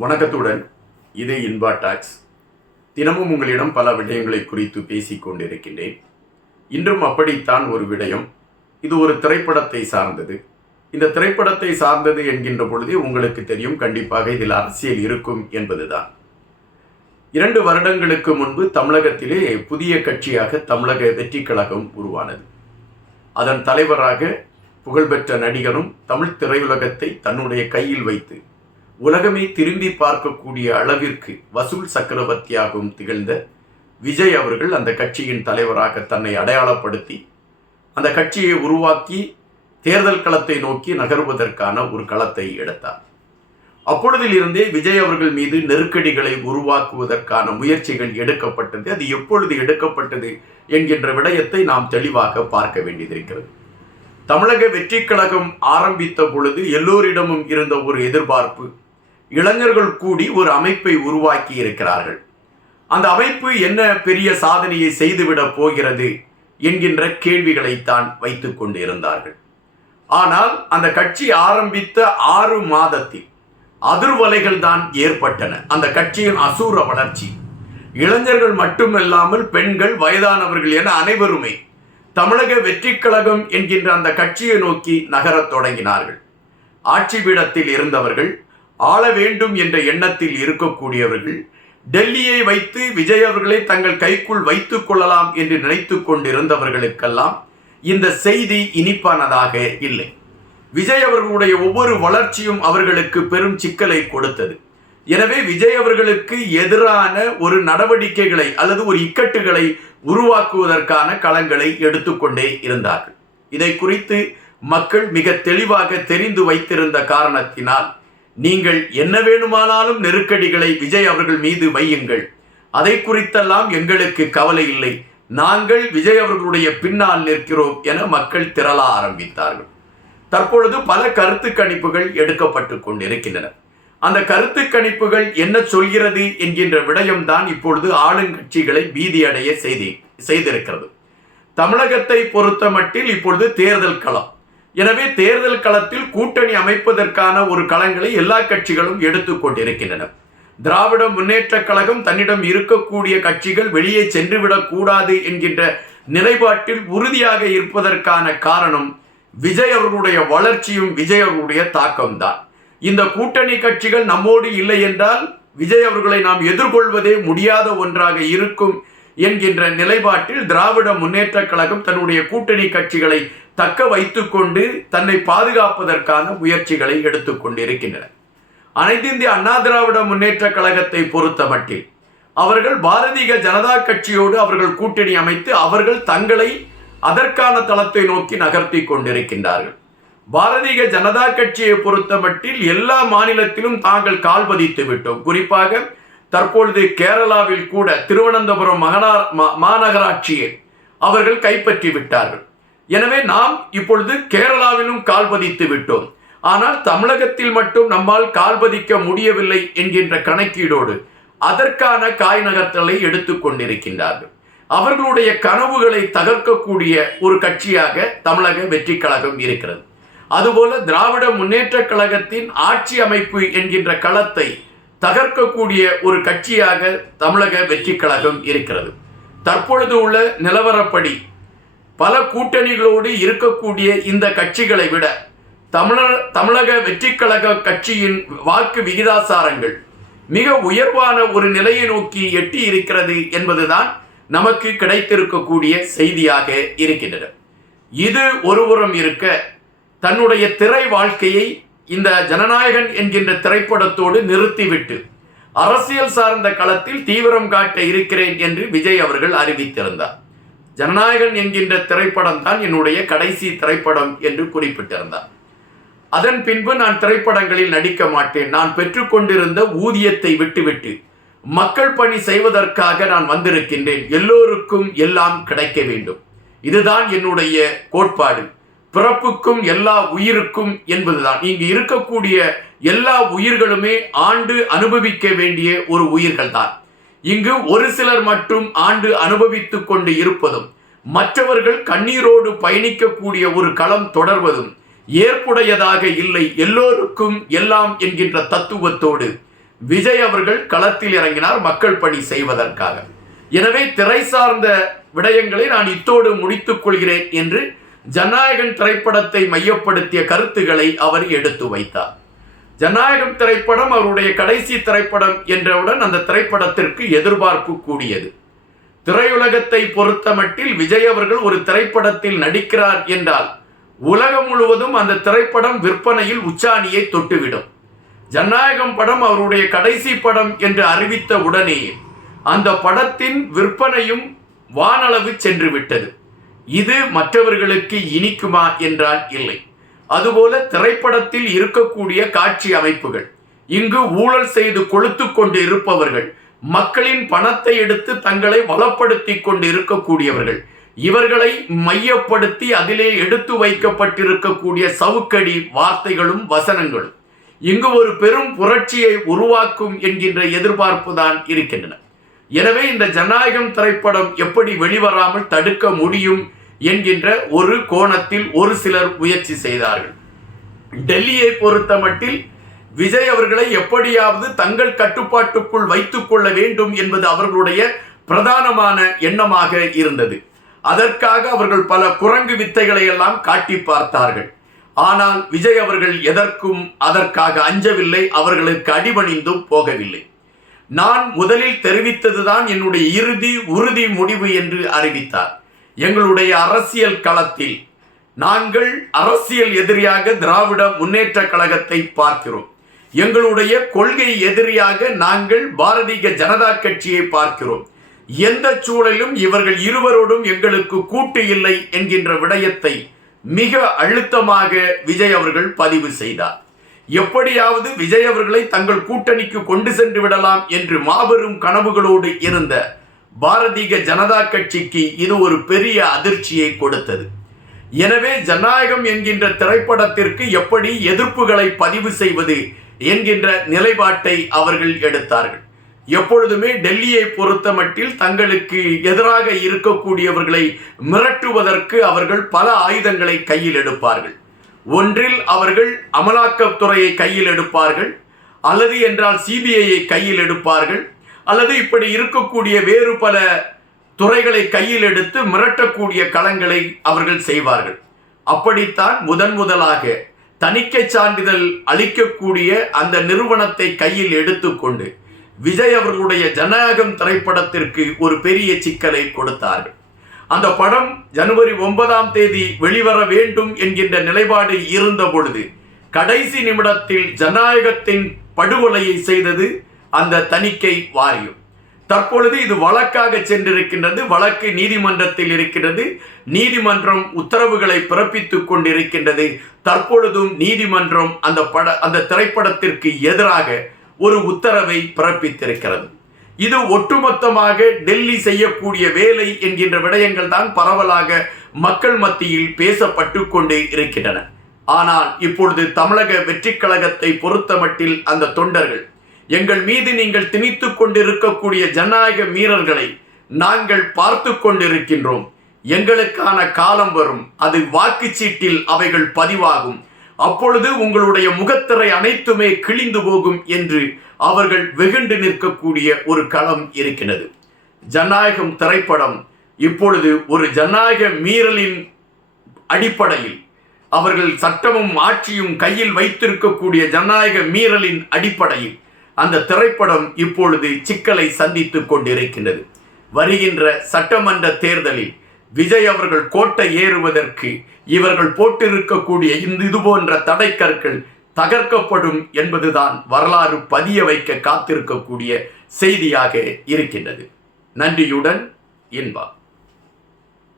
வணக்கத்துடன் இது இன்பா டாக்ஸ். தினமும் உங்களிடம் பல விடயங்களை குறித்து பேசிக் கொண்டிருக்கின்றேன். இன்றும் அப்படித்தான் ஒரு விடயம். இது ஒரு திரைப்படத்தை சார்ந்தது. இந்த திரைப்படத்தை சார்ந்தது என்கின்ற பொழுதே உங்களுக்கு தெரியும், கண்டிப்பாக இதில் அரசியல் இருக்கும் என்பதுதான். 2 வருடங்களுக்கு முன்பு தமிழகத்திலே புதிய கட்சியாக தமிழக வெற்றி கழகம் உருவானது. அதன் தலைவராக புகழ்பெற்ற நடிகரும் தமிழ் திரையுலகத்தை தன்னுடைய கையில் வைத்து உலகமே திரும்பி பார்க்கக்கூடிய அளவிற்கு வசூல் சக்கரவர்த்தியாகவும் திகழ்ந்த விஜய் அவர்கள் அந்த கட்சியின் தலைவராக தன்னை அடையாளப்படுத்தி அந்த கட்சியை உருவாக்கி தேர்தல் களத்தை நோக்கி நகர்வதற்கான ஒரு களத்தை எடுத்தார். அப்பொழுதிலிருந்தே விஜய் அவர்கள் மீது நெருக்கடிகளை உருவாக்குவதற்கான முயற்சிகள் எடுக்கப்பட்டது. அது எப்பொழுது எடுக்கப்பட்டது என்கின்ற விடயத்தை நாம் தெளிவாக பார்க்க வேண்டியதிருக்கிறது. தமிழக வெற்றி கழகம் ஆரம்பித்த பொழுது எல்லோரிடமும் இருந்த ஒரு எதிர்பார்ப்பு, இளைஞர்கள் கூடி ஒரு அமைப்பை உருவாக்கி இருக்கிறார்கள், அந்த அமைப்பு என்ன பெரிய சாதனையை செய்துவிடப் போகிறது என்கின்ற கேள்விகளைத்தான் வைத்துக் கொண்டு இருந்தார்கள். ஆனால் அந்த கட்சி ஆரம்பித்த 6 மாதத்தில் அதிர்வலைகள் தான் ஏற்பட்டன. அந்த கட்சியின் அசூர வளர்ச்சி, இளைஞர்கள் மட்டுமல்லாமல் பெண்கள், வயதானவர்கள் என அனைவருமே தமிழக வெற்றி கழகம் என்கின்ற அந்த கட்சியை நோக்கி நகரத் தொடங்கினார்கள். ஆட்சி பீடத்தில் இருந்தவர்கள், ஆள வேண்டும் என்ற எண்ணத்தில் இருக்கக்கூடியவர்கள், டெல்லியை வைத்து விஜய் அவர்களை தங்கள் கைக்குள் வைத்துக் கொள்ளலாம் என்று நினைத்து கொண்டிருந்தவர்களுக்கெல்லாம் இந்த செய்தி இனிப்பானதாக இல்லை. விஜய் அவர்களுடைய ஒவ்வொரு வளர்ச்சியும் அவர்களுக்கு பெரும் சிக்கலை கொடுத்தது. எனவே விஜய் அவர்களுக்கு எதிரான ஒரு நடவடிக்கைகளை அல்லது ஒரு இக்கட்டுகளை உருவாக்குவதற்கான களங்களை எடுத்துக்கொண்டே இருந்தார்கள். இதை குறித்து மக்கள் மிக தெளிவாக தெரிந்து வைத்திருந்த காரணத்தினால், நீங்கள் என்ன வேணுமானாலும் நெருக்கடிகளை விஜய் அவர்கள் மீது வையுங்கள், அதை குறித்தெல்லாம் எங்களுக்கு கவலை இல்லை, நாங்கள் விஜய் அவர்களுடைய பின்னால் நிற்கிறோம் என மக்கள் திரள ஆரம்பித்தார்கள். தற்பொழுது பல கருத்து கணிப்புகள் எடுக்கப்பட்டு கொண்டிருக்கின்றன. அந்த கருத்து கணிப்புகள் என்ன சொல்கிறது என்கின்ற விடயம்தான் இப்பொழுது ஆளுங்கட்சிகளை பீதியடைய செய்திருக்கிறது. தமிழகத்தை பொறுத்த மட்டில் இப்பொழுது தேர்தல் களம். எனவே தேர்தல் களத்தில் கூட்டணி அமைப்பதற்கான ஒரு களங்களை எல்லா கட்சிகளும் எடுத்துக்கொண்டிருக்கின்றன. திராவிட முன்னேற்ற கழகம் தன்னிடம் இருக்கக்கூடிய கட்சிகள் வெளியே சென்றுவிடக் கூடாது என்கின்ற நிலைப்பாட்டில் உறுதியாக இருப்பதற்கான காரணம் விஜய் அவர்களுடைய வளர்ச்சியும் விஜய் அவர்களுடைய தாக்கம்தான். இந்த கூட்டணி கட்சிகள் நம்மோடு இல்லை என்றால் விஜய் அவர்களை நாம் எதிர்கொள்வதே முடியாத ஒன்றாக இருக்கும் என்கின்ற நிலைப்பாட்டில் திராவிட முன்னேற்ற கழகம் தன்னுடைய கூட்டணி கட்சிகளை தக்க வைத்துக் கொண்டு தன்னை பாதுகாப்பதற்கான முயற்சிகளை எடுத்துக்கொண்டிருக்கின்றன. அனைத்து இந்திய அண்ணா திராவிட முன்னேற்ற கழகத்தை பொறுத்த மட்டில் அவர்கள் பாரதிய ஜனதா கட்சியோடு அவர்கள் கூட்டணி அமைத்து அவர்கள் தங்களை அதற்கான தளத்தை நோக்கி நகர்த்தி கொண்டிருக்கின்றார்கள். பாரதிய ஜனதா கட்சியை பொறுத்த மட்டில் எல்லா மாநிலத்திலும் தாங்கள் கால் பதித்து விட்டோம். குறிப்பாக தற்பொழுது கேரளாவில் கூட திருவனந்தபுரம் மாநகராட்சியை அவர்கள் கைப்பற்றி விட்டார்கள். எனவே நாம் இப்பொழுது கேரளாவிலும் கால் பதித்து விட்டோம். ஆனால் தமிழகத்தில் மட்டும் நம்மால் கால் பதிக்க முடியவில்லை என்கின்ற கணக்கீடோடு அதற்கான காய் நகர்த்தலை எடுத்துக்கொண்டிருக்கின்றார்கள். அவர்களுடைய கனவுகளை தகர்க்கக்கூடிய ஒரு கட்சியாக தமிழக வெற்றி கழகம் இருக்கிறது. அதுபோல திராவிட முன்னேற்ற கழகத்தின் ஆட்சி அமைப்பு என்கின்ற களத்தை தகர்க்கக்கூடிய ஒரு கட்சியாக தமிழக வெற்றி கழகம் இருக்கிறது. தற்பொழுது உள்ள நிலவரப்படி பல கூட்டணிகளோடு இருக்கக்கூடிய இந்த கட்சிகளை விட தமிழக வெற்றி கழக கட்சியின் வாக்கு விகிதாசாரங்கள் மிக உயர்வான ஒரு நிலையை நோக்கி எட்டி இருக்கிறது என்பதுதான் நமக்கு கிடைத்திருக்கக்கூடிய செய்தியாக இருக்கின்றன. இது ஒருபுறம் இருக்க, தன்னுடைய திரை வாழ்க்கையை இந்த ஜனநாயகன் என்கின்ற திரைப்படத்தோடு நிறுத்திவிட்டு அரசியல் சார்ந்த களத்தில் தீவிரம் காட்ட இருக்கிறேன் என்று விஜய் அவர்கள் அறிவித்திருந்தார். ஜனநாயகன் என்கின்ற திரைப்படம் தான் என்னுடைய கடைசி திரைப்படம் என்று குறிப்பிட்டிருந்தார். அதன் பின்பு நான் திரைப்படங்களில் நடிக்க மாட்டேன், நான் பெற்றுக்கொண்டிருந்த ஊதியத்தை விட்டுவிட்டு மக்கள் பணி செய்வதற்காக நான் வந்திருக்கின்றேன், எல்லோருக்கும் எல்லாம் கிடைக்க வேண்டும், இதுதான் என்னுடைய கோட்பாடு, பிறப்புக்கும் எல்லா உயிருக்கும் என்பதுதான். இங்கு இருக்கக்கூடிய எல்லா உயிர்களுமே ஆண்டு அனுபவிக்க வேண்டிய ஒரு உயிர்கள் தான். இங்கு ஒரு சிலர் மட்டும் ஆண்டு அனுபவித்துக் கொண்டு இருப்பதும் மற்றவர்கள் கண்ணீரோடு பயணிக்கக்கூடிய ஒரு களம் தொடர்வதும் ஏற்புடையதாக இல்லை. எல்லோருக்கும் எல்லாம் என்கின்ற தத்துவத்தோடு விஜய் அவர்கள் களத்தில் இறங்கினார் மக்கள் பணி செய்வதற்காக. எனவே திரை சார்ந்த விடயங்களை நான் இத்தோடு முடித்துக் கொள்கிறேன் என்று ஜனநாயகன் திரைப்படத்தை மையப்படுத்திய கருத்துக்களை அவர் எடுத்து வைத்தார். ஜனநாயகம் திரைப்படம் அவருடைய கடைசி திரைப்படம் என்றவுடன் அந்த திரைப்படத்திற்கு எதிர்பார்ப்பு கூடியது. திரையுலகத்தை பொறுத்த மட்டில் விஜய் அவர்கள் ஒரு திரைப்படத்தில் நடிக்கிறார் என்றால் உலகம் முழுவதும் அந்த திரைப்படம் விற்பனையில் உச்சாணியை தொட்டுவிடும். ஜனநாயகம் படம் அவருடைய கடைசி படம் என்று அறிவித்த உடனே அந்த படத்தின் விற்பனையும் வானளவு சென்று விட்டது. இது மற்றவர்களுக்கு இனிக்குமா என்றால் இல்லை. அதுபோல திரைப்படத்தில் இருக்கக்கூடிய காட்சி அமைப்புகள், இங்கு ஊழல் செய்து கொளுத்து கொண்டு இருப்பவர்கள், மக்களின் பணத்தை எடுத்து தங்களை வளப்படுத்தி கொண்டு இருக்கக்கூடியவர்கள், இவர்களை மையப்படுத்தி அதிலே எடுத்து வைக்கப்பட்டிருக்கக்கூடிய சவுக்கடி வார்த்தைகளும் வசனங்களும் இங்கு ஒரு பெரும் புரட்சியை உருவாக்கும் என்கின்ற எதிர்பார்ப்பு தான் இருக்கின்றன. எனவே இந்த ஜனநாயகம் திரைப்படம் எப்படி வெளிவராமல் தடுக்க முடியும் என்கின்ற ஒரு கோணத்தில் ஒரு சிலர் முயற்சி செய்தார்கள். டெல்லியை பொறுத்த மட்டில் விஜய் அவர்களை எப்படியாவது தங்கள் கட்டுப்பாட்டுக்குள் வைத்துக் கொள்ள வேண்டும் என்பது அவர்களுடைய பிரதானமான எண்ணமாக இருந்தது. அதற்காக அவர்கள் பல குரங்கு வித்தைகளை எல்லாம் காட்டி பார்த்தார்கள். ஆனால் விஜய் அவர்கள் எதற்கும் அதற்காக அஞ்சவில்லை, அவர்களுக்கு அடிபணிந்தும் போகவில்லை. நான் முதலில் தெரிவித்ததுதான் என்னுடைய இறுதி உறுதி முடிவு என்று அறிவித்தார். எங்களுடைய அரசியல் களத்தில் நாங்கள் அரசியல் எதிரியாக திராவிட முன்னேற்ற கழகத்தை பார்க்கிறோம். எங்களுடைய கொள்கை எதிரியாக நாங்கள் பாரதிய ஜனதா கட்சியை பார்க்கிறோம். எந்த சூழலும் இவர்கள் இருவரோடும் எங்களுக்கு கூட்டு இல்லை என்கின்ற விடயத்தை மிக அழுத்தமாக விஜய் அவர்கள் பதிவு செய்தார். எப்படியாவது விஜய் அவர்களை தங்கள் கூட்டணிக்கு கொண்டு சென்று விடலாம் என்று மாபெரும் கனவுகளோடு இருந்த பாரதிய ஜனதா கட்சிக்கு இது ஒரு பெரிய அதிர்ச்சியை கொடுத்தது. எனவே ஜனநாயகம் என்கின்ற திரைப்படத்திற்கு எப்படி எதிர்ப்புகளை பதிவு செய்வது என்கின்ற நிலைப்பாட்டை அவர்கள் எடுத்தார்கள். எப்பொழுதுமே டெல்லியை பொறுத்த மட்டில் தங்களுக்கு எதிராக இருக்கக்கூடியவர்களை மிரட்டுவதற்கு அவர்கள் பல ஆயுதங்களை கையில் எடுப்பார்கள். ஒன்றில் அவர்கள் அமலாக்கத்துறையை கையில் எடுப்பார்கள், அல்லது என்றால் சிபிஐயை கையில் எடுப்பார்கள், அல்லது இப்படி இருக்கக்கூடிய வேறு பல துறைகளை கையில் எடுத்து மிரட்டக்கூடிய களங்களை அவர்கள் செய்வார்கள். அப்படித்தான் முதலாக தணிக்கை சான்றிதழ் அளிக்கக்கூடிய அந்த நிறுவனத்தை கையில் எடுத்துக்கொண்டு விஜய் அவர்களுடைய ஜனநாயகம் திரைப்படத்திற்கு ஒரு பெரிய சிக்கலை கொடுத்தார்கள். அந்த படம் ஜனவரி 9 வெளிவர வேண்டும் என்கின்ற நிலைப்பாடு இருந்த பொழுது கடைசி நிமிடத்தில் ஜனநாயகத்தின் படுகொலையை செய்தது அந்த தணிக்கை வாரியம். தற்பொழுது இது வழக்காக சென்றிருக்கின்றது. வழக்கு நீதிமன்றத்தில் இருக்கிறது. நீதிமன்றம் உத்தரவுகளை பிறப்பித்துக் கொண்டிருக்கின்றது. தற்பொழுதும் நீதிமன்றம் அந்த திரைப்படத்திற்கு எதிராக ஒரு உத்தரவை பிறப்பித்திருக்கிறது. இது ஒட்டுமொத்தமாக டெல்லி செய்யக்கூடிய வேலை என்கின்ற விடயங்கள் தான் பரவலாக மக்கள் மத்தியில் பேசப்பட்டு கொண்டே இருக்கின்றன. ஆனால் இப்பொழுது தமிழக வெற்றி கழகத்தை பொறுத்தமட்டில் அந்த தொண்டர்கள், எங்கள் மீது நீங்கள் திணித்து கொண்டிருக்கக்கூடிய ஜனநாயக மீறல்களை நாங்கள் பார்த்து கொண்டிருக்கின்றோம், எங்களுக்கான காலம் வரும், அது வாக்குச்சீட்டில் அவைகள் பதிவாகும், அப்பொழுது உங்களுடைய முகத்திரை அனைத்துமே கிழிந்து போகும் என்று அவர்கள் வெகுண்டு நிற்கக்கூடிய ஒரு களம் இருக்கிறது. ஜனநாயகம் திரைப்படம் இப்பொழுது ஒரு ஜனநாயக மீறலின் அடிப்படையில், அவர்கள் சட்டமும் ஆட்சியும் கையில் வைத்திருக்கக்கூடிய ஜனநாயக மீறலின் அடிப்படையில் அந்த திரைப்படம் இப்பொழுது சிக்கலை சந்தித்துக் கொண்டிருக்கின்றது. வருகின்ற சட்டமன்ற தேர்தலில் விஜய் அவர்கள் கோட்டை ஏறுவதற்கு இவர்கள் போட்டிருக்கக்கூடிய இது போன்ற தடைக்கற்கள் தகர்க்கப்படும் என்பதுதான் வரலாறு பதிய வைக்க காத்திருக்கக்கூடிய செய்தியாக இருக்கின்றது. நன்றியுடன் இன்பா.